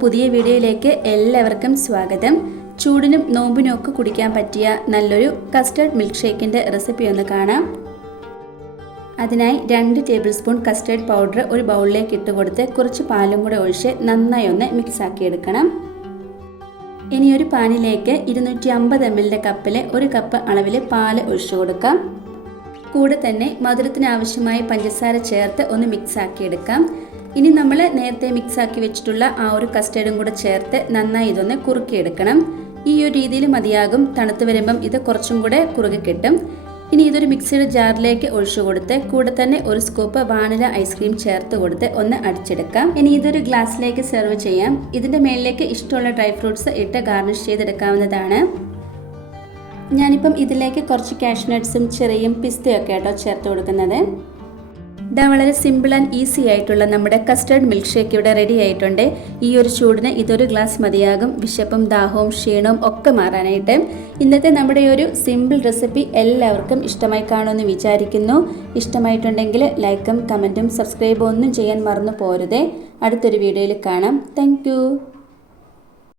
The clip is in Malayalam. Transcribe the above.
പുതിയ വീഡിയോയിലേക്ക് എല്ലാവർക്കും സ്വാഗതം. ചൂടിനും നോമ്പിനും ഒക്കെ കുടിക്കാൻ പറ്റിയ നല്ലൊരു കസ്റ്റർഡ് മിൽക്ക് ഷേക്കിൻ്റെ റെസിപ്പി ഒന്ന് കാണാം. അതിനായി 2 ടേബിൾ സ്പൂൺ കസ്റ്റർഡ് പൗഡർ ഒരു ബൗളിലേക്ക് ഇട്ട് കൊടുത്ത് കുറച്ച് പാലും കൂടെ ഒഴിച്ച് നന്നായി ഒന്ന് മിക്സ് ആക്കി എടുക്കണം. ഇനി ഒരു പാനിലേക്ക് 250 ml കപ്പിൽ 1 കപ്പ് അളവിൽ പാൽ ഒഴിച്ചു കൊടുക്കാം. കൂടെ തന്നെ മധുരത്തിന് ആവശ്യമായ പഞ്ചസാര ചേർത്ത് ഒന്ന് മിക്സ് ആക്കി എടുക്കാം. ഇനി നമ്മൾ നേരത്തെ മിക്സ് ആക്കി വെച്ചിട്ടുള്ള ആ ഒരു കസ്റ്റർഡും കൂടെ ചേർത്ത് നന്നായി ഇതൊന്ന് കുറുക്കിയെടുക്കണം. ഈ ഒരു രീതിയിൽ മതിയാകും. തണുത്ത് വരുമ്പം ഇത് കുറച്ചും കൂടെ കുറുകി കിട്ടും. ഇനി ഇതൊരു മിക്സിയുടെ ജാറിലേക്ക് ഒഴിച്ചു കൊടുത്ത് കൂടെ തന്നെ ഒരു സ്കൂപ്പ് വാനില ഐസ്ക്രീം ചേർത്ത് കൊടുത്ത് ഒന്ന് അടിച്ചെടുക്കാം. ഇനി ഇതൊരു ഗ്ലാസ്സിലേക്ക് സെർവ് ചെയ്യാം. ഇതിൻ്റെ മേളിലേക്ക് ഇഷ്ടമുള്ള ഡ്രൈ ഫ്രൂട്ട്സ് ഇട്ട് ഗാർണിഷ് ചെയ്തെടുക്കാവുന്നതാണ്. ഞാനിപ്പം ഇതിലേക്ക് കുറച്ച് കാഷ്നട്ട്സും ചെറിയും പിസ്തയൊക്കെ ആട്ടോ ചേർത്ത് കൊടുക്കുന്നത്. ഇതാ വളരെ സിമ്പിൾ ആൻഡ് ഈസി ആയിട്ടുള്ള നമ്മുടെ കസ്റ്റർഡ് മിൽക്ക് ഷേക്ക് ഇവിടെ റെഡി ആയിട്ടുണ്ട്. ഈ ഒരു ചൂടിന് ഇതൊരു ഗ്ലാസ് മതിയാകും. വിശപ്പും ദാഹവും ക്ഷീണവും ഒക്കെ മാറാനായിട്ട്. ഇന്നത്തെ നമ്മുടെ ഒരു സിമ്പിൾ റെസിപ്പി എല്ലാവർക്കും ഇഷ്ടമായി കാണുമെന്ന് വിചാരിക്കുന്നു. ഇഷ്ടമായിട്ടുണ്ടെങ്കിൽ ലൈക്കും കമൻറ്റും സബ്സ്ക്രൈബും ഒന്നും ചെയ്യാൻ മറന്നു പോരുതേ. അടുത്തൊരു വീഡിയോയിൽ കാണാം. താങ്ക്